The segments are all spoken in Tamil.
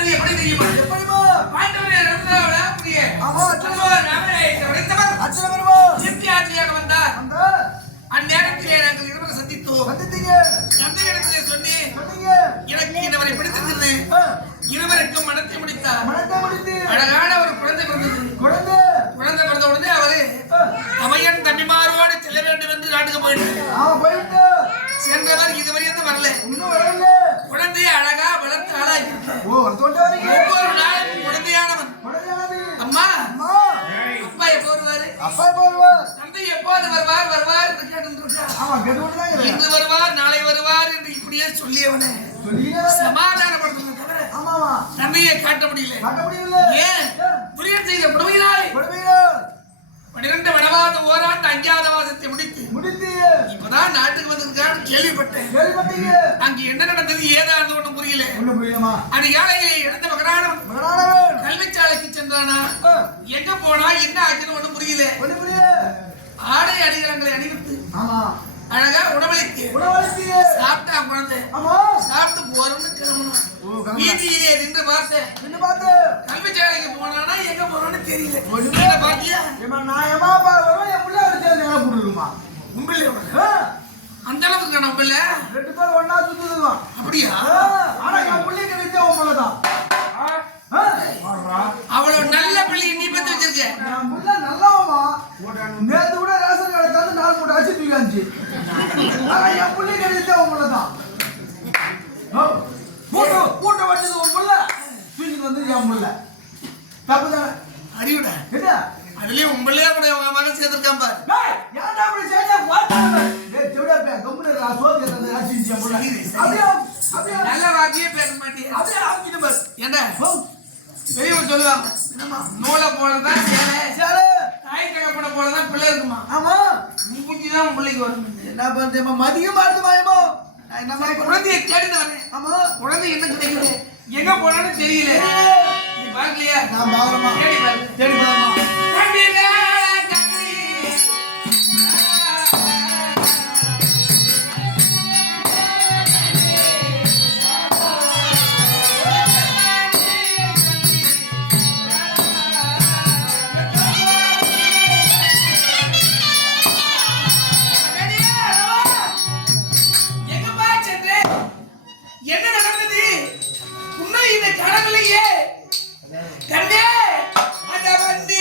கொடுத்தது எப்படி தெரியுமா? எப்படிமா? பாண்டவரே ரத்னாவோட அப்படியே. ஆமா, ராமராயத்தை உடைத்தவர் அச்சனை பெருமாள் நித்தியாத்திரியாக வந்தார். வந்தார். அந்நேரத்திலே நாங்கள் இருவரும் சந்தித்தோம். வந்துட்டீங்க. அந்த இடத்திலே சொன்னேன், சொன்னீங்க. எனக்கு இவரை பிடித்திருக்கிறது. இருவருக்கும் மனத்தை முடித்தார். மனத்தை முடித்து அழகான ஒரு குழந்தை பிறந்தது. குழந்தை பிறந்த உடனே அவரு தமையன் தம்பிமாரோடு செல்ல வேண்டும் என்று நாட்டுக்கு போயிட்டு சென்றவர் இதுவரையும் வரல. இன்னும் வரல. குழந்தையை அழகா வளர்த்து ஆளாகி ஒவ்வொரு நாளும் குழந்தையானவன். அம்மா அப்பா எப்போ வருவாரு? அப்பா போடுவார். தந்தை எப்போது வருவார் என்று கேட்டு இன்று வருவார் நாளை வருவார் என்று இப்படியே சொல்லியவனே சமாதானப்படுத்த தவிர தந்தையை காட்ட முடியல. ஏன்? துரியன் செய்த கொடுமையினாலே 12 வனவாத ஓராண்டு 5வது வாதத்தை முடித்து இப்பதான் நாட்டுக்கு வந்திருக்கான்னு கேள்விப்பட்டேன். அங்கு என்ன நடந்தது ஏதாவது ஒண்ணும் புரியல. அதிகாலையிலே எழுந்த மகனானவன் கல்விச்சாலைக்கு சென்றானா? எங்க போனா என்ன ஆச்சுன்னு ஒண்ணும் புரியல. ஆடை அணிகலங்களை அணிவித்து அழகா உணவளித்து சாப்பிட்டான் குழந்தை. சாப்பிட்டு போறோம்னு கிளம்பணும். வீதியிலே நின்று பார்த்தேன். கல்விச்சாலைக்கு போனானா எங்க போறோம்னு தெரியல. பாத்தியா அந்த அளவுக்கு நம்பல. 2 பேர் ஒண்ணா சுத்துதுவான். அப்படியா? ஆனா என் பிள்ளைங்க வித்தே உங்களதான். அவ்வளவு நல்ல பிள்ளை நீ பத்தி வச்சிருக்க. என் பிள்ளை நல்லவமா. நேத்து கூட ரேஷன் கடை தந்து 4 மூட்டை அரிசி தூக்கியாச்சு. ஆனா என் பிள்ளைங்க வித்தே உங்களதான். மூட்டை வச்சது உன் பிள்ளை தூக்கிட்டு வந்து என் பிள்ளை தப்புதானே? அறிவுடா என்ன அதுலயும் உங்களே கூட உங்க மகன் சேர்த்திருக்கான் பாரு. ஏன்டா அப்படி செஞ்சா வாட்டானே? டேய் செவடா கம்பெனி சோதி அந்த ராசிஞ்சி என் பிள்ளை. அப்படியே நல்ல வாக்கியே பேச மாட்டீங்க. அப்படியே ஆக்கிட்டு பாரு. ஏண்டா பெரியவங்க சொல்லுவாங்க, நூலை போலதான் சேலை, தாய் தகப்பனை போலதான் பிள்ளை இருக்குமா. ஆமா முக்கியதான் உன் பிள்ளைக்கு வரும். என்ன பண்றேன் மதியம் பார்த்து மாயமோ நம்ம குழந்தைய தேடிட்டு வரேன். ஆமா குழந்தை என்ன கிடைக்குது எங்க போனான்னு தெரியல. நீ பாக்கலையா? நான் பாக்குறேமா. தேடி பாருமா. என்ன நடந்தது? உன்னை இந்த கடவுளையே கண்டே அந்த வந்து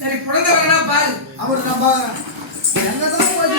சரி குழந்தை வேணா பாரு. அவர் நான் பாக்குறேன் என்னதான் போய்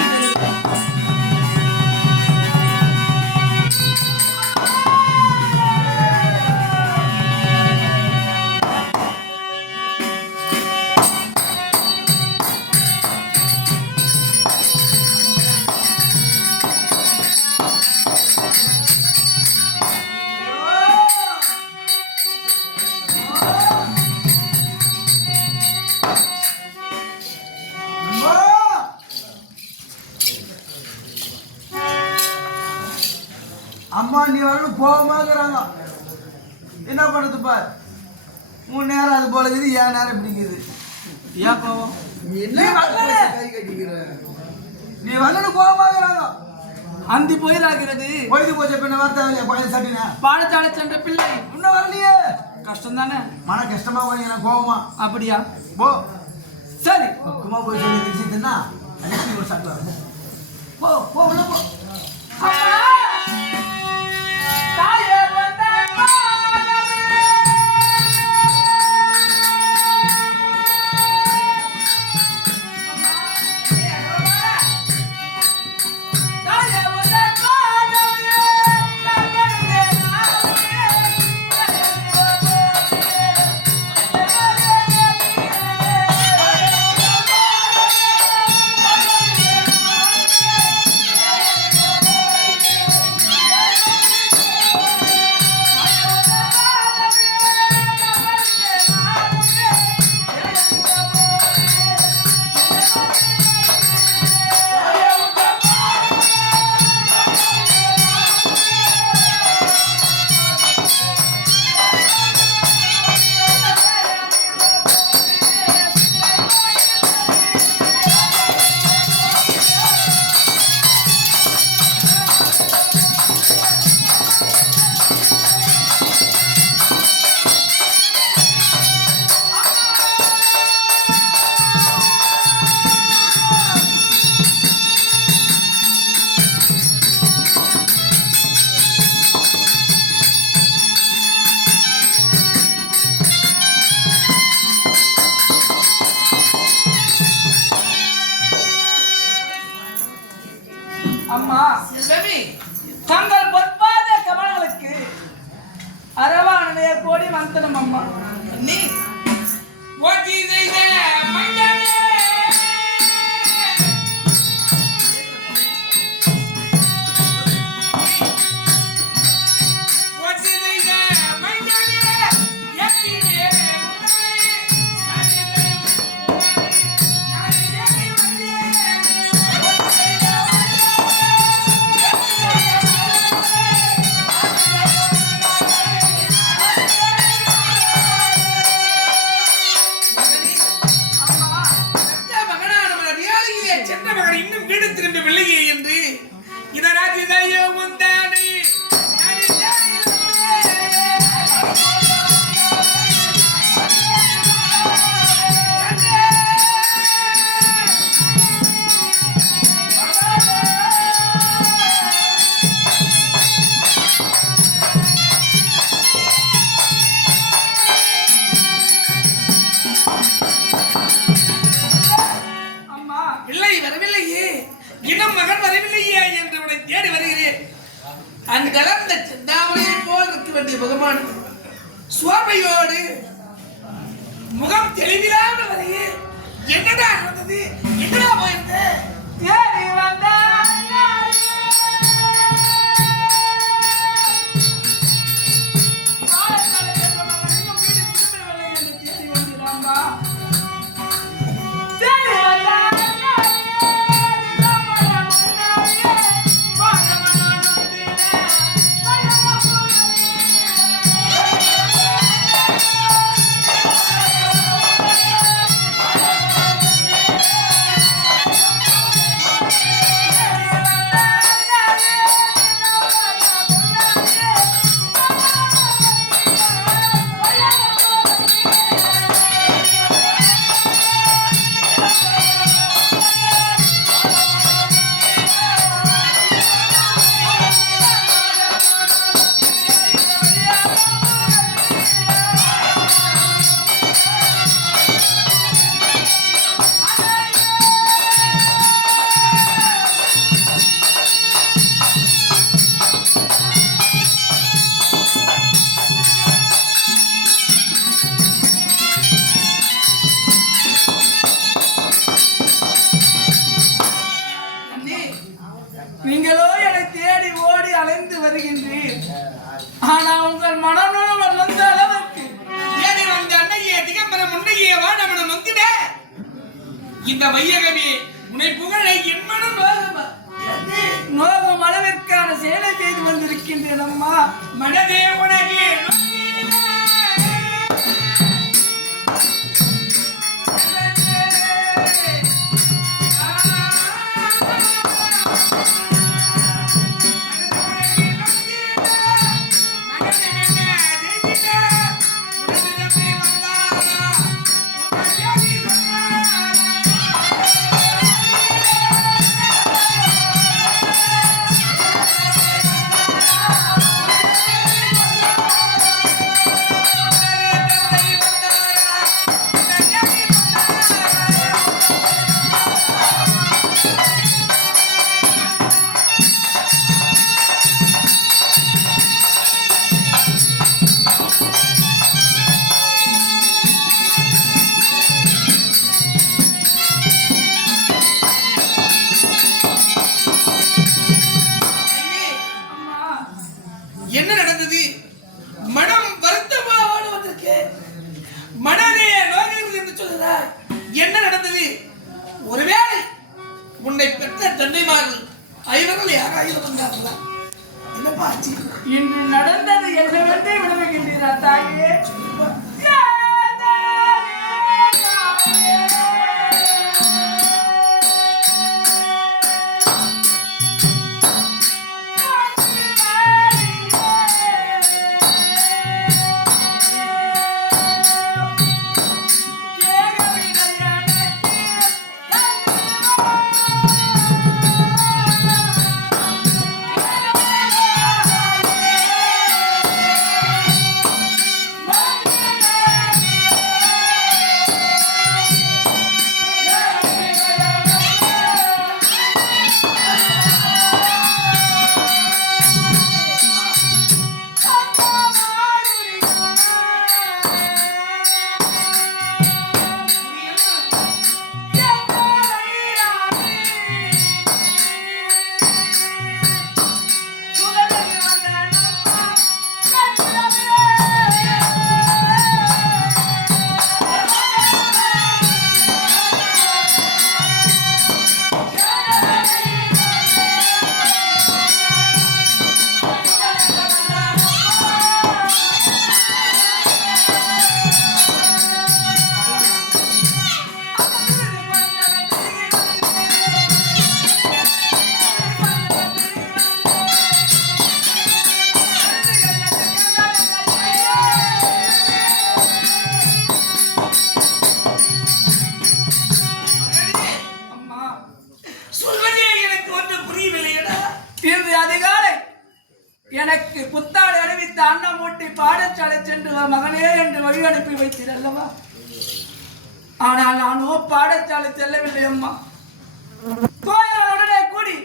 அம்மா நீ வரணும் கோபமாக்குறாங்க. என்ன பண்ணுது பார். உன் நேரம் அது போல இருக்குது, என் நேரம் பிடிக்குது. ஏன் கோபம்? நீ வரணும் கோபமாக்குறாங்க. அந்தி போயிலாகிறது பொழுது போச்ச பின்ன வார்த்தை கோயில் சாட்டினா பாடசாலை சென்ற பிள்ளை இன்னும் வரலையே. கஷ்டம் தானே? மன கஷ்டமா போய் கோபமா. அப்படியா? போ சரி பக்குமா போய் சொல்லி தெரிஞ்சுதுன்னா அன்னைக்கு ஒரு சாப்பிட்டு போ போ உள்ள போ. அம்மா செல்வமே தங்கள் பொற்பாத கமலங்களுக்கு அரவாணைய கோடி வந்தனம் அம்மா. நீ ஓட்டி செய்த மன்னனே ஓட்டி செய்த மன்னனே எத்தினே இன்னும் வீடு திரும்பவில்லையே என்று இதராஜி தையோ முந்தானே பிள்ளை வரவில்லையே இன்னும் மகன் வரவில்லையே என்று உன்னை தேடி வருகிறேன். அங்கு கலந்த சிந்தாமணியை போல் இருக்க வேண்டிய முகமான சுவாமையோடு முகம் தெளிவில்லாமல் வருகே. என்னடா நடந்தது? எங்கடா போயிருந்த? தேடி வந்தாய் நீங்களோ என்னை தேடி ஓடி அலைந்து வருகின்றீர். ஆனா உங்கள் மனநலம் வளர்ந்த அளவுக்கு தேடி வந்த அன்னையே திகம்பர முன்னையே வாடமன நொந்திட இந்த வையகமே உன்னை புகழ என் மனம் நோகும் அளவிற்கான செயலை செய்து வந்திருக்கின்றேன் அம்மா. மனதே உனக்கு என்ன நடந்தது? மனம் வருத்தமாவோடு வந்திருக்கு. மனதே நோகிறது என்று சொல்கிறார். என்ன நடந்தது? ஒருவேளை உன்னை பெற்ற தந்தைமார்கள் ஐவர்கள் யாராயிரம் வந்தார்களா? என்னப்பா ஆச்சு? இன்று நடந்தது என்னவென்று விடுவிக்கின்றீரா தாயே? சொல்வதே எனக்கு ஒன்று புரியவில்லையடா. இன்று அதிகாலை எனக்கு புத்தாடை அணிவித்த அன்னம் மூட்டி பாடசாலை சென்று வா மகனே என்று வழி அனுப்பி வைத்தீர் அல்லவா? ஆனால் நானோ பாடசாலை செல்லவில்லை அம்மா. தோழர்களுடனே கூடி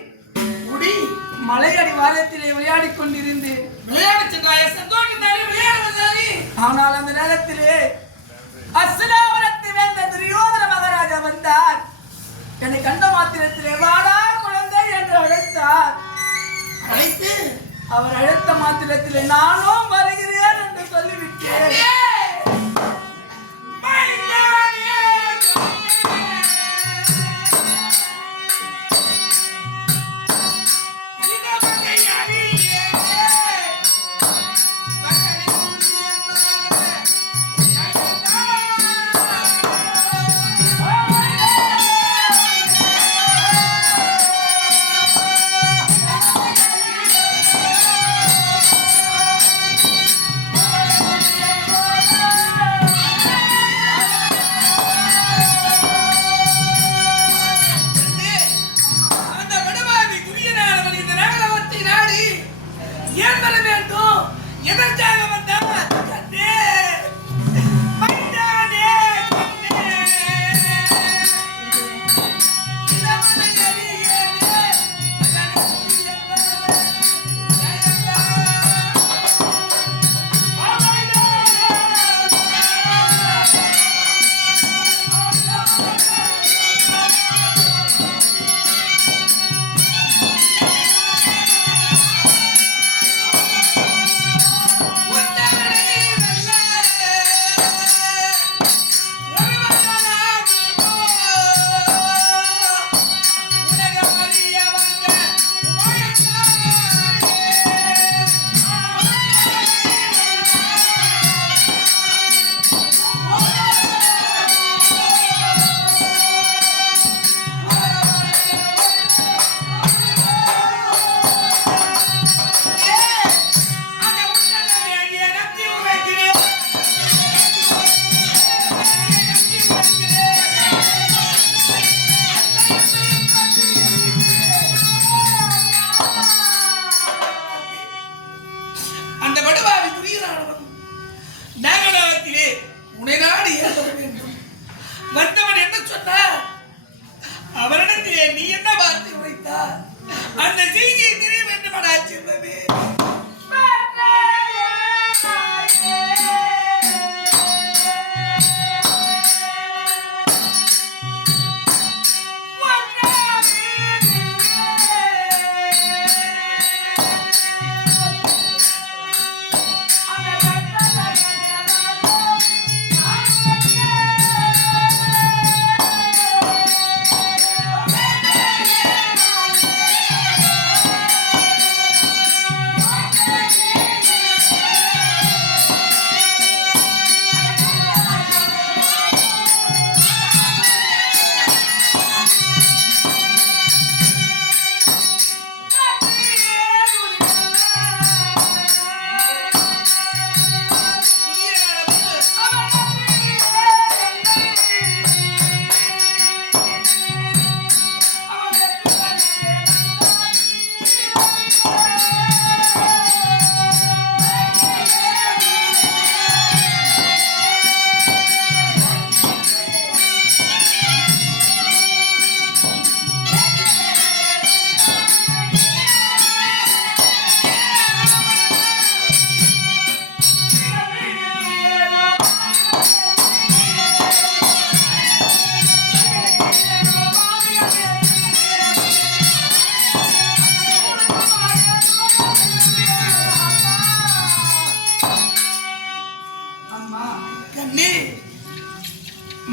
மலையடி வாரத்திலே விளையாடி கொண்டிருந்தேன். ஆனால் அந்த நேரத்திலே அஸ்தினாபுரத்தை வேந்த துரியோதன மகாராஜா வந்தார். என்னை கண்ட மாத்திரத்திலே வாடா குழந்தை என்று அழைத்தார். அவர் அழைத்த மாத்திரத்திலே நானும் வருகிறேன் என்று சொல்லிவிட்டேன். ஏன் வர வேண்டும்? எதற்காக வந்தார்? வந்தவன் என்ன சொன்னார்? அவரிடத்திலே நீ என்ன வார்த்தை உரைத்தார்? அந்த செய்தியை தெரிய வேண்டும் செல்வமே.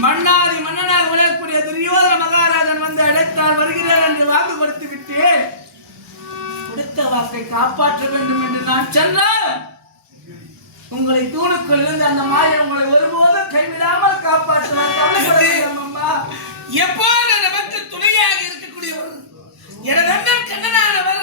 மன்னாதி மன்னனாக விளையக்கூடிய துரியோதன மகாராஜன் வந்து அழைத்தால் வருகிறார் என்று வாக்கு கொடுத்து விட்டேன். கொடுத்த வாக்கை காப்பாற்ற வேண்டும் என்று நான் சென்றால் உங்களை தூணுக்குள் இருந்து அந்த மாயை உங்களை ஒருபோதும் கைவிடாமல் காப்பாற்றுவார். எப்போது நமக்கு துணையாக இருக்கக்கூடியவர் எனது கண்ணனானவர்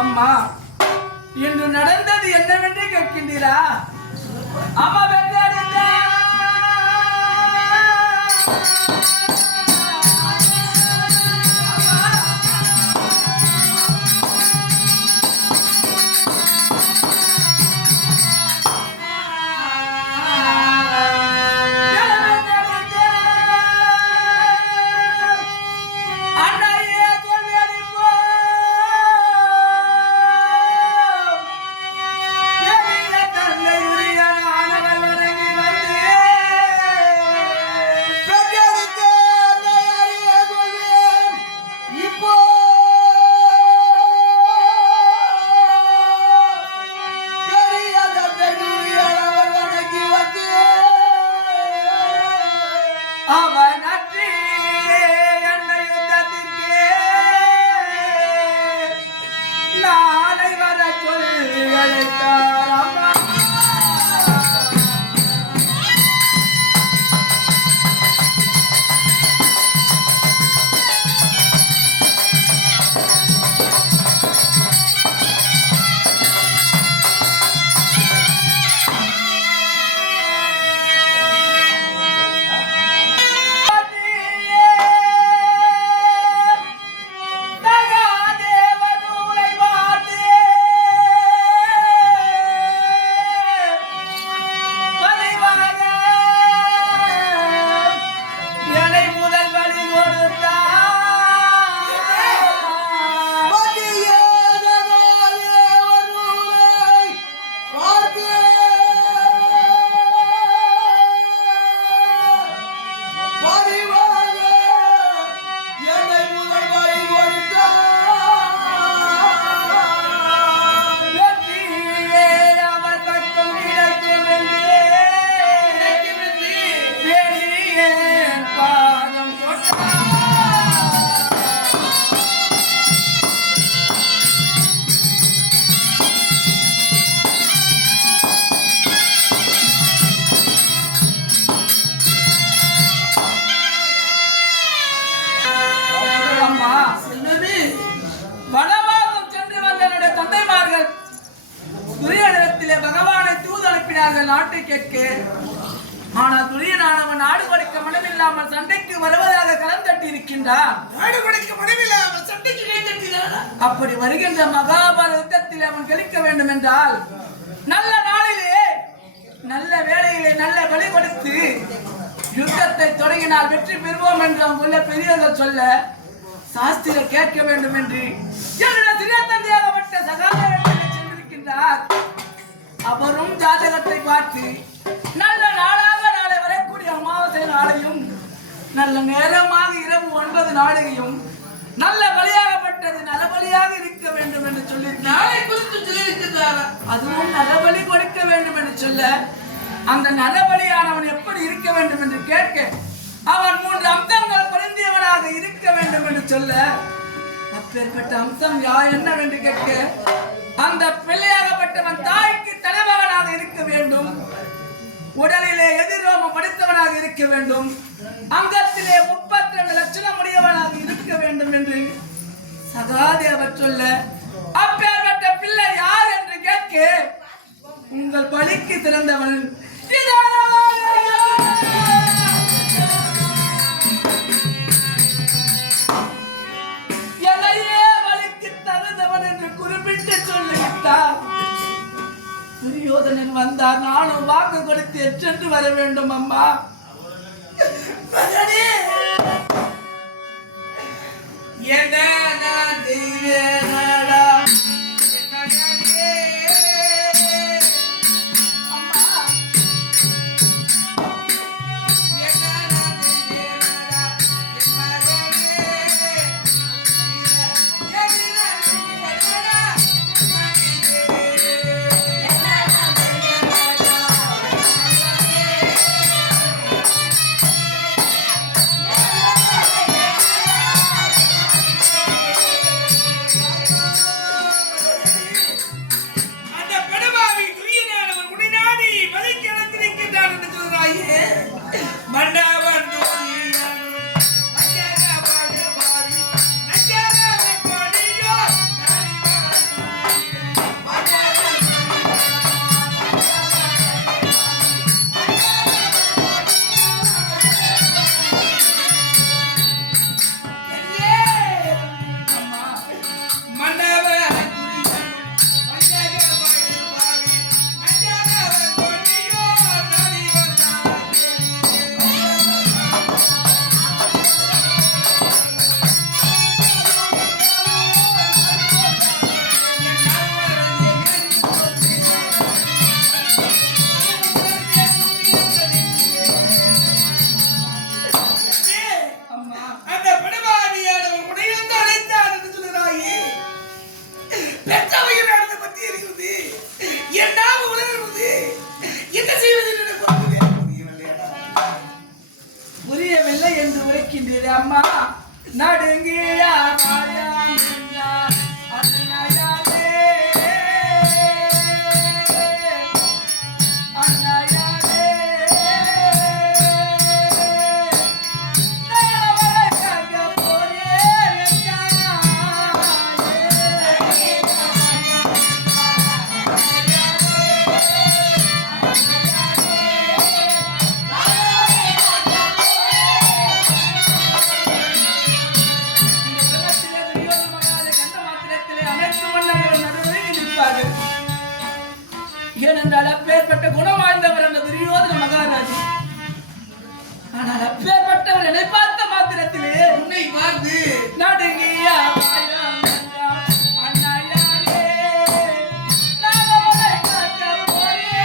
அம்மா இன்று நடந்தது என்னவென்று கேட்கின்றீரா? அம்மா வனவாசம் சென்று வந்த என்னுடைய தந்தைமார்கள் துரியனிடத்திலே பகவானை தூது அனுப்பினார்கள் நாட்டை கேட்க. ஆனால் துரியனானவன் நாடு கொடுக்க மனமில்லாமல் சண்டைக்கு வருவதாக களம் தட்டி இருக்கின்றான். நாடு கொடுக்க மனமில்லாமல் சண்டைக்கு கட்டினான். அப்படி வருகின்ற மகாபாரத யுத்தத்தில் அவன் கழிக்க வேண்டும் என்றால் நல்ல நாளிலே நல்ல வேளையிலே நல்ல வழி கொடுத்து யுத்தத்தை தொடங்கினால் வெற்றி பெறுவோம் என்று அவங்க பெரியவர்கள் சொல்ல சாஸ்திர கேட்க வேண்டும் என்று என்னுடைய சிறிய தந்தையாகப்பட்ட சகாதேவன் சென்றிருக்கின்றார். அவரும் ஜாதகத்தை பார்த்து நல்ல நாளாக நாளை வரக்கூடிய அமாவாசை நாளையும் நல்ல நேரமாக இரவு 9 நாளையும் நல்ல பலியாகப்பட்டது நலபலியாக இருக்க வேண்டும் என்று சொல்லி நாளை குறித்து சொல்லியிருக்கிறார். அதுவும் நலபலி கொடுக்க வேண்டும் என்று சொல்ல அந்த நலபலியானவன் எப்படி இருக்க வேண்டும் என்று கேட்க அவன் 3 அம்சங்கள் பொருந்தியவனாக இருக்க வேண்டும் என்று சொல்ல அப்பேற்பட்ட அம்சம் என்னவென்று கேட்க அந்த பிள்ளையாகப்பட்டவன் தாய்க்கு தலைமகனாக இருக்க வேண்டும், உடலிலே எதிரோமம் படித்தவனாக இருக்க வேண்டும், அங்கத்திலே 32 லட்சணம் உடையவனாக இருக்க வேண்டும் என்று சகாதேவர் சொல்ல அப்பேற்பட்ட பிள்ளை யார் என்று கேட்க உங்கள் பலிக்கு சிறந்தவன் என்னையே வலிக்கு தகுந்தவன் என்று குறிப்பிட்டு சொல்லிவிட்டார். துரியோதனன் வந்தார், நானும் வாக்கு கொடுத்து சென்று வர வேண்டும். அம்மா நடுங்கியா மாயம் என்றார் அன்னையாரே அன்னையாரே நாவரை காக்க போரே ஏனென்றால் அப்பேற்பட்ட குணம் வாய்ந்தவர் அந்த துரியோதன மகாராஜா. ஆனால் அப்பேற்பட்டவர் என்னை பார்த்த மாத்திரத்திலே உன்னை பார்த்து நடுங்கியா மாயம் என்றார் அன்னையாரே நாவரை காக்க போரே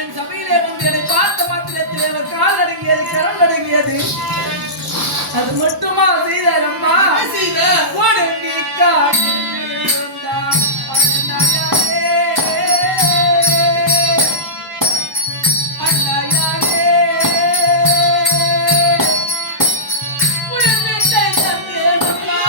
என் சபையிலே வந்து என்னை பார்த்த மாத்திரத்திலே அவர் கால் அடங்கியது கரம் அடங்கியது. அது மட்டுமா செய்தார் அம்மா ஒடுங்கி காட்டிருந்தார் அன்னையாரே அன்னையாரே உயிர்விட்டை தந்தேனம்மா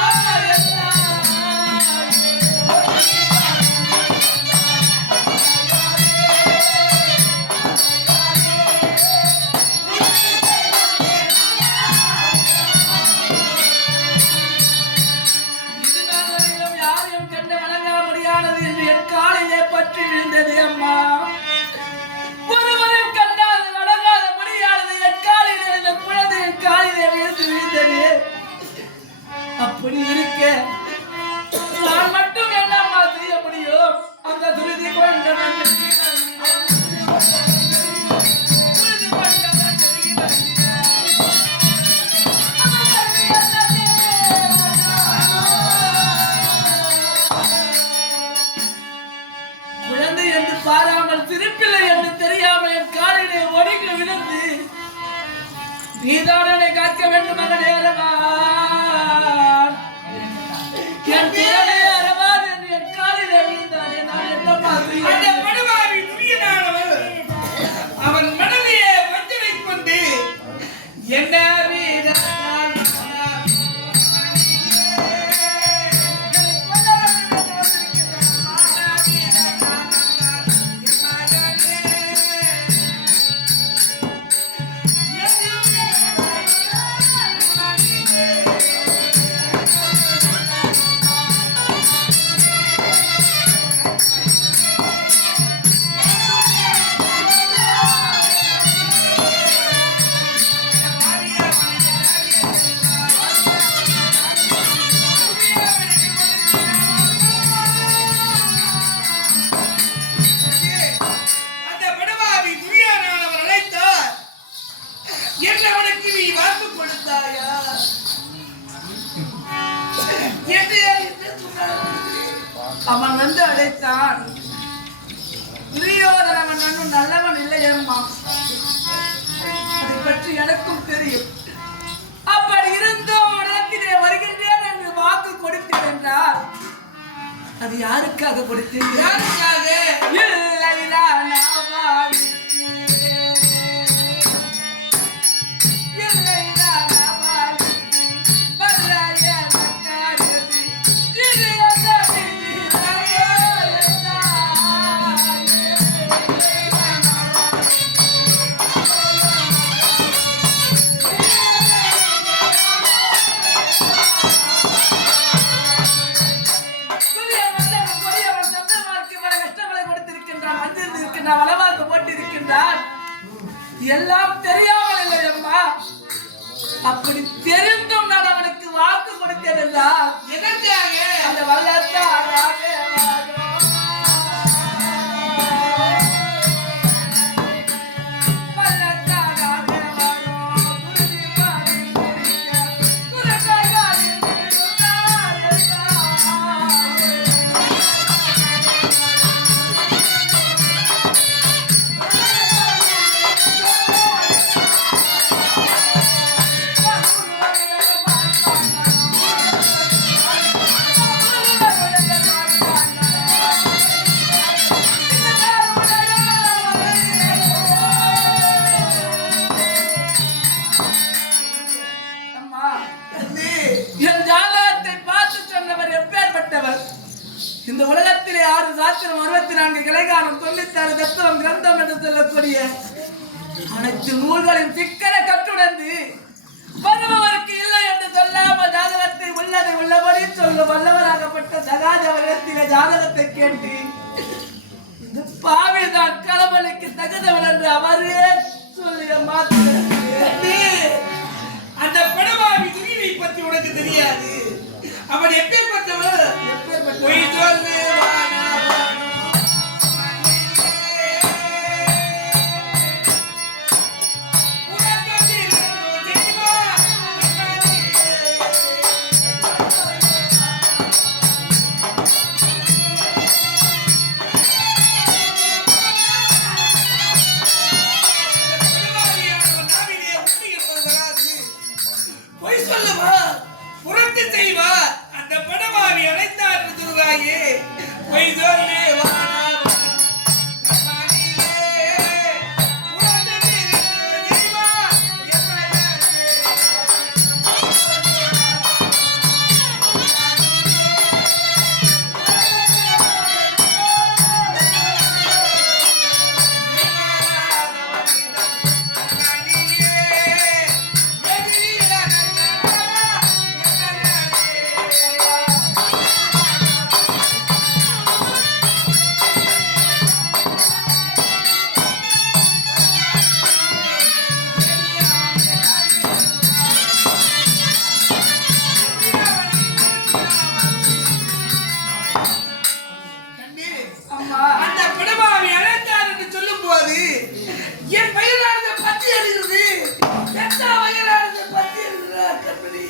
இது நான் வரையிலும் யாரையும் கண்டு வணங்க முடியாதது என்று என் காலிலே பற்றி விழுந்தது அம்மா. ஒருவரையும் கண்டாது வணங்காத முடியாதது என் காலிலே இந்த குழந்தை என் காலிலே விழுந்தது. அப்படி இருக்க நான் மட்டும் என்னம்மா செய்ய முடியும்? அந்த துருதி கொண்டவன் துருதி கொண்டவன் திரும்பி வருகிறான். குழந்தை என்று பாராமல் திருப்பில்லை என்று தெரியாமல் என் காலிலே ஒடுங்கி விழுந்து நீதான் என்னை காக்க வேண்டும் மகனே அரவான் என் திறனை அரவான் என்று என் காலிலே விழுந்தானே நான் என்னம்மா அந்த செய்ய? படுவாவி துரியனானவர் அவன் மனதையே வஞ்சனை கொண்டு என்ன வீரனால் அந்த படுவாவி துரியனானவர் அழைத்தார். என்னவனுக்கு நீ வாக்கு கொடுத்தாயா என்று என்ன சொன்னார்? அவன் வந்து அழைத்தான். துரியோதனவன் ஒன்றும் நல்லவன் இல்லை அம்மா. அதை பற்றி எனக்கும் தெரியும். அப்படி இருந்தும் உடனே வருகின்றேன் என்று வாக்கு கொடுத்தேன் என்றால் அது யாருக்காக கொடுத்தேன்? யாருக்காக? இல்லைதான் நாவாலிக்கு. இல்லைதான் நாவாலிக்கு. வர்றாய நக்காரதி. இது அந்த விதியாயே வளவாக்க போட்டிருக்கின்றான். எல்லாம் தெரியாமல் இல்லை அம்மா. அப்படி தெரிந்தும் நான் அவனுக்கு வாக்கு கொடுத்தேன் என்றால் எதற்காக? அந்த வல்லத்தாக இந்த உலகத்திலே 6 சாஸ்திரம் 64 கிளைகானம் 96 தத்துவம் கிரந்தம் என்று சொல்லக்கூடிய அனைத்து நூல்களின் சிக்கன கட்டுணர்ந்து வருபவருக்கு இல்லை என்று சொல்லாம ஜாதகத்தை உள்ளதை உள்ளபடி சொல்ல வல்லவராகப்பட்ட சகாஜவரத்திலே ஜாதகத்தை கேட்டு இந்த பாவிதான் களமலைக்கு தகுந்தவன் என்று அவரே சொல்லிய மாத்திரமே அந்த படமாவி துணிவை பற்றி உனக்கு தெரியாது. அவன் எப்பேற்பட்டவன்? பொய் சொல்லு புரட்டு செய்வா அந்த படமாவி அழைத்தார் சொல்றாயே பொய் சொல்லு அந்த படமாவி அழைத்தார் என்று சொல்லும் போது என் வயலானது பத்தி அறிகிறது. எந்த வயலானது பத்தி அறிகிறார் கண்மணி?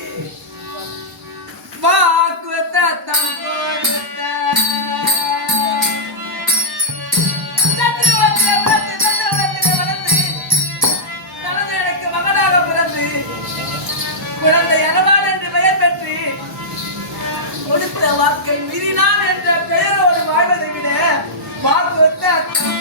வாக்கு தத்தம் கொடுத்த சத்திரவத்திலே வளர்ந்து தனது எனக்கு மகனாக பிறந்து குழந்தை அறவான் என்று பெயர் பெற்று கொடுத்த வாக்கை மீறினான் என்ற பெயரோடு வாழ்வதை விட வாக்கு தத்தம்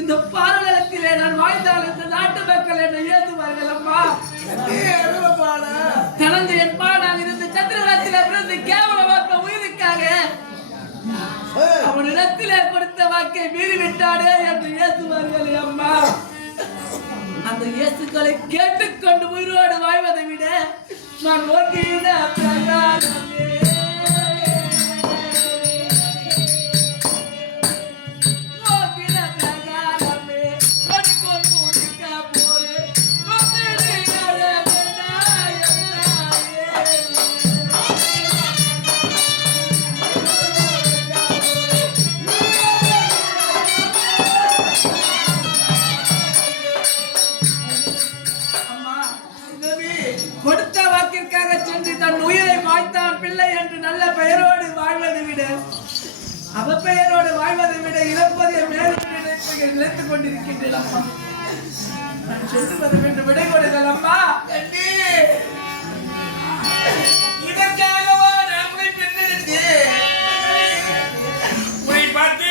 இந்த பாரலத்திலே நான் வாழ்ந்தால் இந்த நாட்டு மக்கள் என்னை ஏற்றுவார்கள் அம்மா. தனது என் பாடாக இருந்து சத்திரவத்திலே பிறந்து கேவலமாக்க உயிருக்காக அவனிடத்திலே கொடுத்த வாக்கை மீறிவிட்டானே என்று ஏற்றுவார்களே அம்மா. அந்த இயேசுக்களை கேட்டுக்கொண்டு உயிரோடு வாழ்வதை விட நான் நோக்கின பிரகாரமே கொடுத்த வாக்கிற்காக சென்று தன் உயிரை மாய்த்தான் பிள்ளை என்று நல்ல பெயரோடு வாழ்வதை விட அவ பெயரோடு வாழ்வதை விட இழப்பதை மேலும் நினைத்துக் கொண்டிருக்கின்றேன் அம்மா. நான் சொல்லுவது என்று விடை கொடுங்கள் அம்மா. இதற்காகவா நம்மை பெற்றிருக்கு போய் பார்த்தே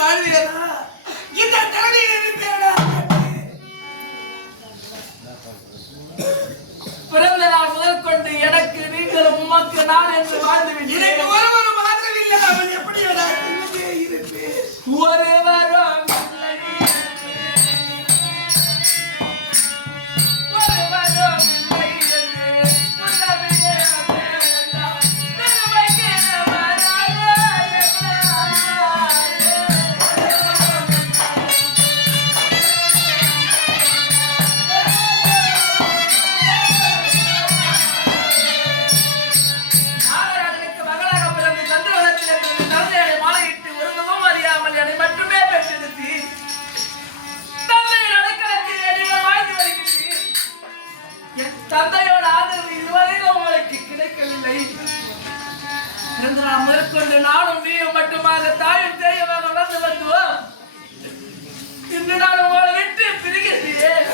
வாழ்வியதா இந்த தரணியில் இருப்பேடா பிறந்த நாள் முதல் கொண்டு எனக்கு நீங்கள் உமக்கு நான் என்று வாழ்ந்து எனக்கு ஒரு மாதிரி இல்லை அவன் எப்படி இருப்பேன் ஒருவரும் தந்தையோட ஆதரவு இதுவரையில் உங்களுக்கு கிடைக்கவில்லை. முதற்கொண்டு நானும் நீயும் மட்டுமாக தாயும் தெரியமாக வளர்ந்து வந்துவோம். இன்று நான் உங்களை விட்டு பிரிகிறேன்.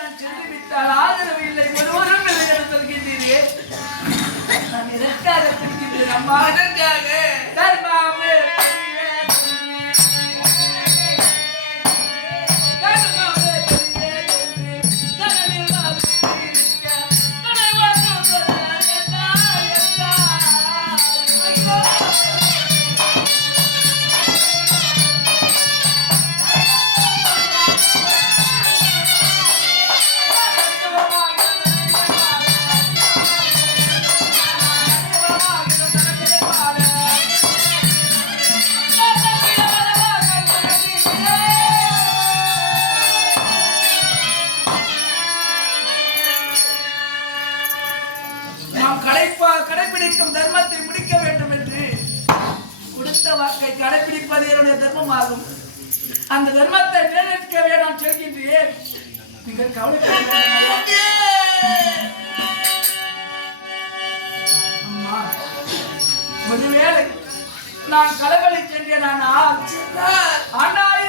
நான் சென்று விட்டால் ஆதரவு இல்லை, ஒருவரும் இல்லை என்று சொல்கின்றீரே. நான் எதற்காக பிரிக்கின்றேன் அம்மா? எதற்காக? தர்மாமே கடைபிடிக்கும் தர்மத்தை முடிக்க வேண்டும் என்று கொடுத்த வாக்கை கடைபிடிப்பது என்னுடைய தர்மமாகும். அந்த தர்மத்தை நிறைவேற்கவே நான் சொல்கின்றேன். நீங்கள் கவலைப்பட அம்மா, ஒருவேளை நான் களவழி சென்றேன். ஆண்டாயே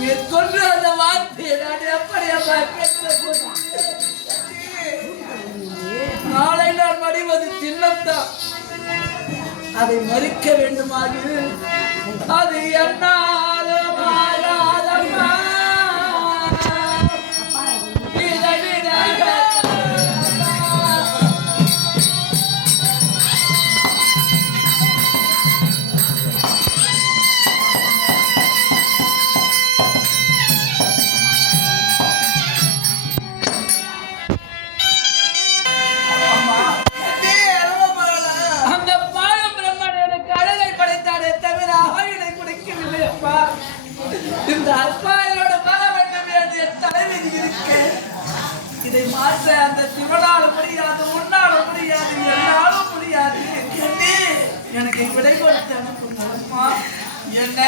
மேற்கொண்டு அந்த வார்த்தையை நான் எப்படியா நாளை அதை மறுக்க வேண்டுமாகிறது அது என்னாலும் ஆகாதம்மா. இதை விட இந்த அற்பாயோட வர வேண்டும் என்று என் தலைவில் இருக்க இதை மாற்ற அந்த சிவனால முடியாது, உன்னால முடியாது, என்னாலும் முடியாது. எனக்கு விடை கொடுத்து அனுப்புங்கம்மா. என்ன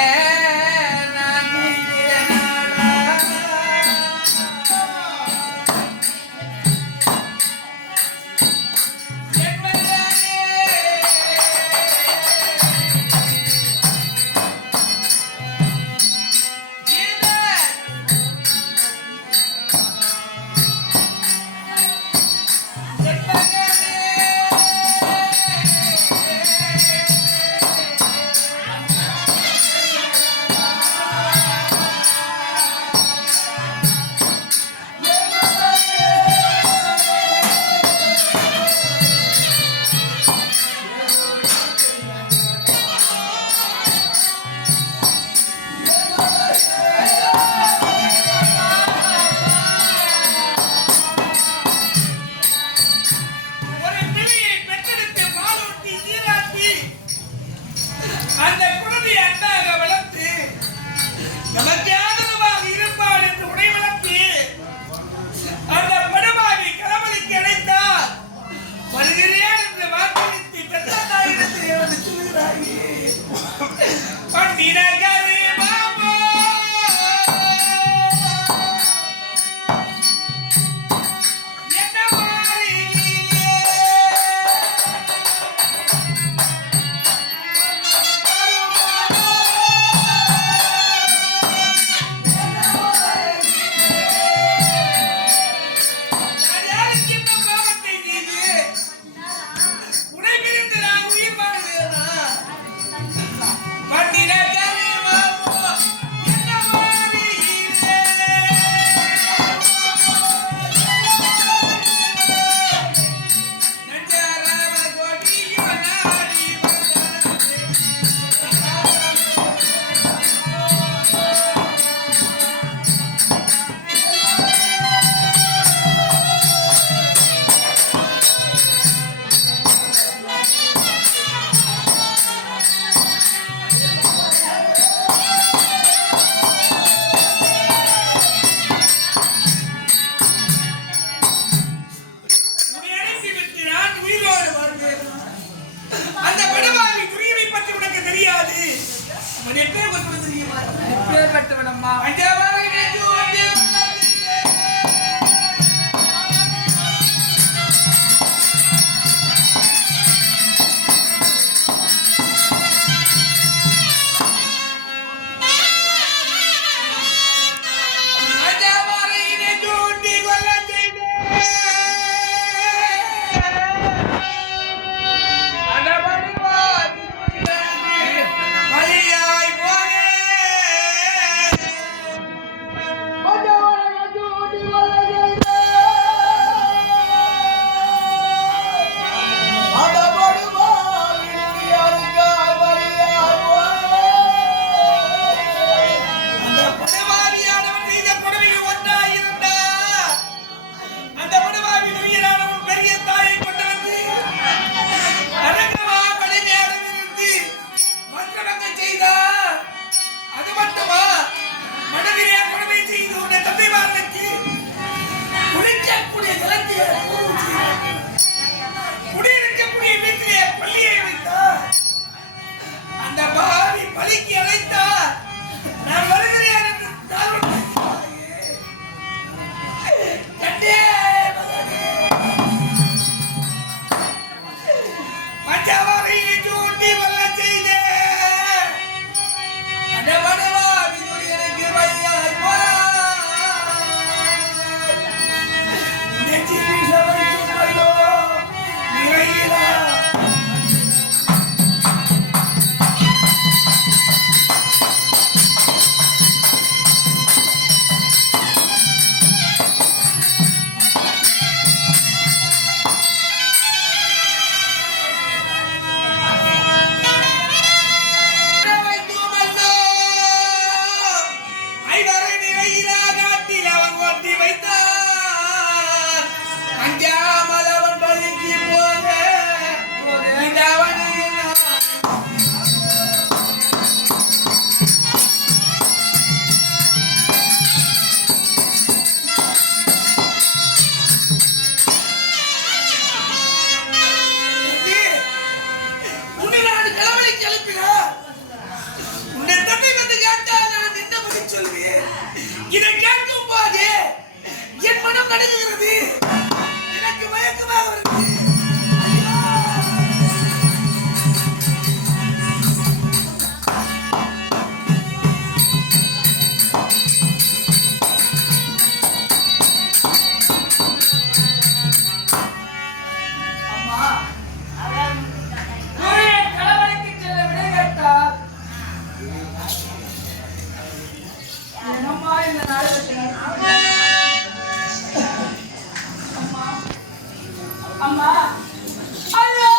அந்த குழந்தை அண்ணாக வளர்த்து நமக்கு ஆதரவாக இருப்பாள் என்று உடை வளர்த்து அந்த படமாகி கடவுளுக்கு அழைத்தார். வருகிறேன் என்று வாக்களித்து பெற்றாயிரத்திலே வந்து சொல்கிறாயே பண்டினகரே மாமோ என்ன மாறி அந்த படமாகி குறியை பற்றி உனக்கு தெரியாது. அவன் எப்பேற்பட்டவன் தெரியுமா? எப்பேற்பட்டவனம்மா? அம்மா ஐயோ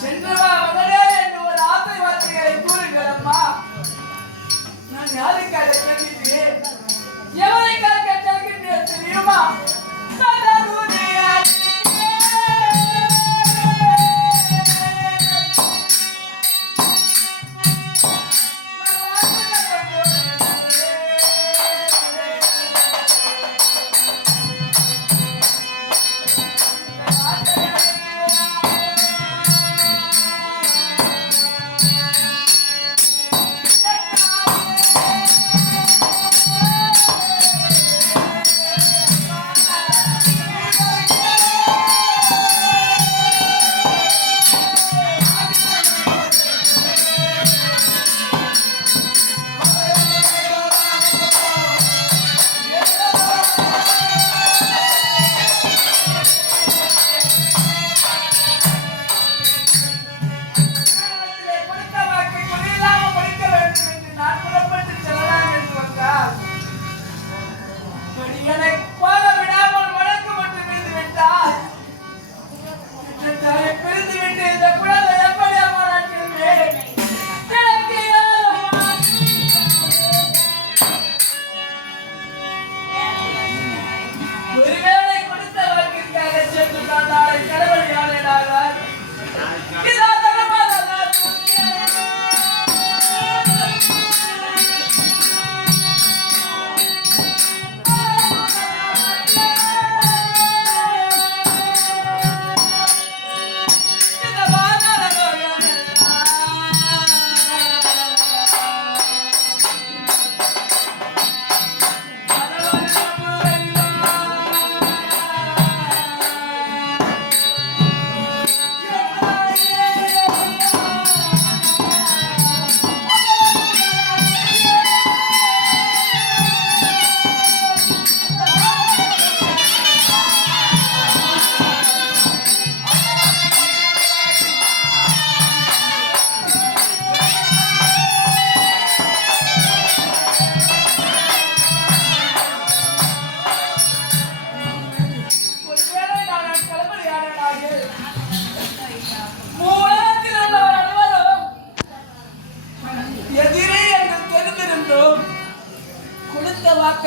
சென்றவா மகனே என்று ஒரு ஆசை வார்த்தைகளை கூறுங்களம்மா. நான் யாருக்காக செல்கின்றேன், எவரைக்காக செல்கின்றேன் தெரியுமா?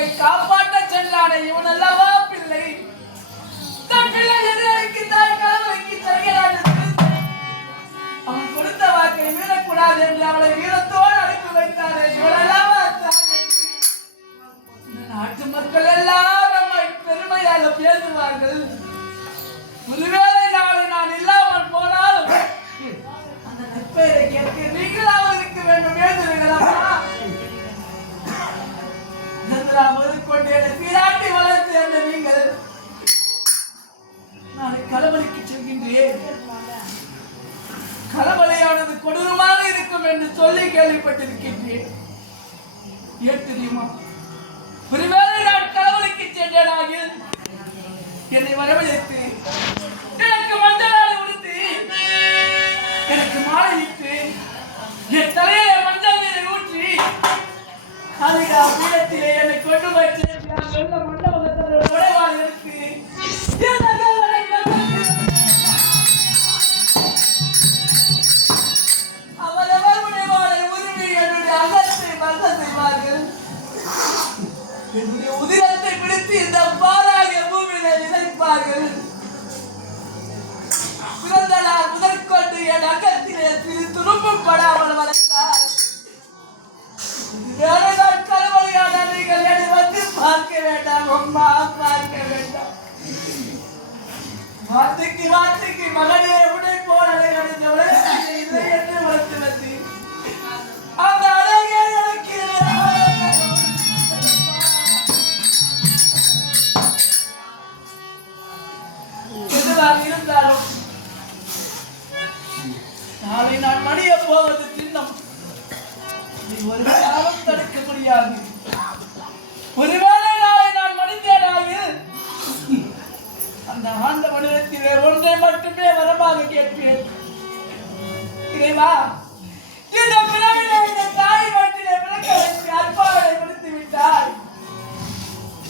அவனை காப்பாற்ற சென்றானே இவன் அல்லவா பிள்ளை. தன் பிள்ளை எதிரிக்கு தாய் கடவுளுக்கு சரியான அவன் கொடுத்த வாக்கை மீறக்கூடாது என்று அவளை வீரத்தோடு அனுப்பி வைத்தாரே இவன் அல்லவா தாய். இந்த நாட்டு மக்கள் எல்லாம் நம்மை பெருமையாக பேசுவார்கள். ஒருவேளை நாளை நான் இல்லாமல் போனாலும் அந்த நற்பெயரை கேட்க நீங்களாவது இருக்க வேண்டும் எழுதுவீங்களா? முதற்கொண்டு என்னை சீராட்டி வளர்த்து என்ற நீங்கள் நாளை களபலிக்கு செல்கின்றேன். களபலியானது கொடூரமாக இருக்கும் என்று சொல்லி கேள்விப்பட்டிருக்கின்றேன். ஏன் தெரியுமா? ஒருவேளை நான் களபலிக்கு சென்றேனாகில் என்னை வரவழைத்து எனக்கு மஞ்சளாலை உடுத்தி எனக்கு மாலையிட்டு என் தலையில மஞ்சள் நீரை ஊற்றி அதிகா பீடத்திலே என்னை கொண்டு போய் சேர்ந்த மண்டபத்தில் உடைவாள் இருக்கு. அவரவர் உடைவாளை உரிமை என்னுடைய அகத்தை மந்த செய்வார்கள். என்னுடைய உதிரத்தை பிடித்து இந்த பாலாகிய பூமியிலே விதைப்பார்கள். பிறந்த நாள் முதற்கொண்டு என் அகத்திலே சிறு துரும்பும் படாமல் வளர்த்தார். கருவழியான நீங்கள் என்னை வந்து பார்க்க வேண்டாம் அம்மா, பார்க்க வேண்டாம். வார்த்தைக்கு மகனே உடை போனதை அடைந்த உலகத்தில் இல்லை என்று வளர்த்து வந்து அந்த அழகே எனக்கு இருந்தாலும் நாளை நான் மடிய போவது சின்னம். ஒரு காலம் தடுக்க முடியாது. ஒருவேளை நாளை நான் மனிதனாக அந்த ஆண்ட மனிதத்திலே ஒன்றை மட்டுமே வரமாக கேட்பேன். இறைவா, இந்த பிறவிலே இந்த தாய் வீட்டிலே விளக்க வைத்து அற்பாவை கொடுத்து விட்டாய்.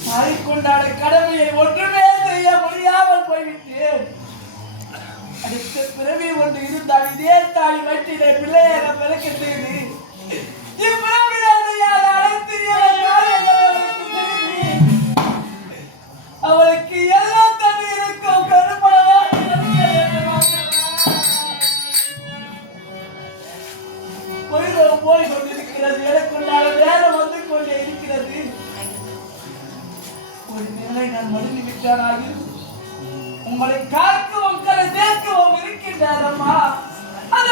தாய் கொண்டாட கடமையை ஒன்றுமே செய்ய முடியாமல் போய்விட்டேன். அடுத்த பிறவி ஒன்று இருந்தால் இதே தாய் வீட்டிலே பிள்ளையாக பிறக்க செய்து அவளுக்கு எல்லா தண்ணீருக்கும் கருப்படவா போய் கொண்டிருக்கிறது. எனக்குள்ளான நேரம் வந்து கொண்டே இருக்கிறது. ஒரு நிலை நான் மடிந்து விட்டானாகில் உங்களை காக்கவும் கரை சேர்க்கவும் இருக்கின்றாரம்மா. அந்த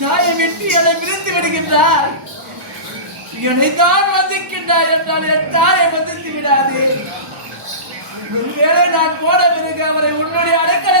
தாயை விட்டு என்னை பிரித்து விடுகின்றார். என்னை தான் வந்திருக்கின்றார் என்றால் என் தாயை வந்தித்து விடாது. ஒருவேளை நான் போன பிறகு அவரை உன்னுடைய அடக்க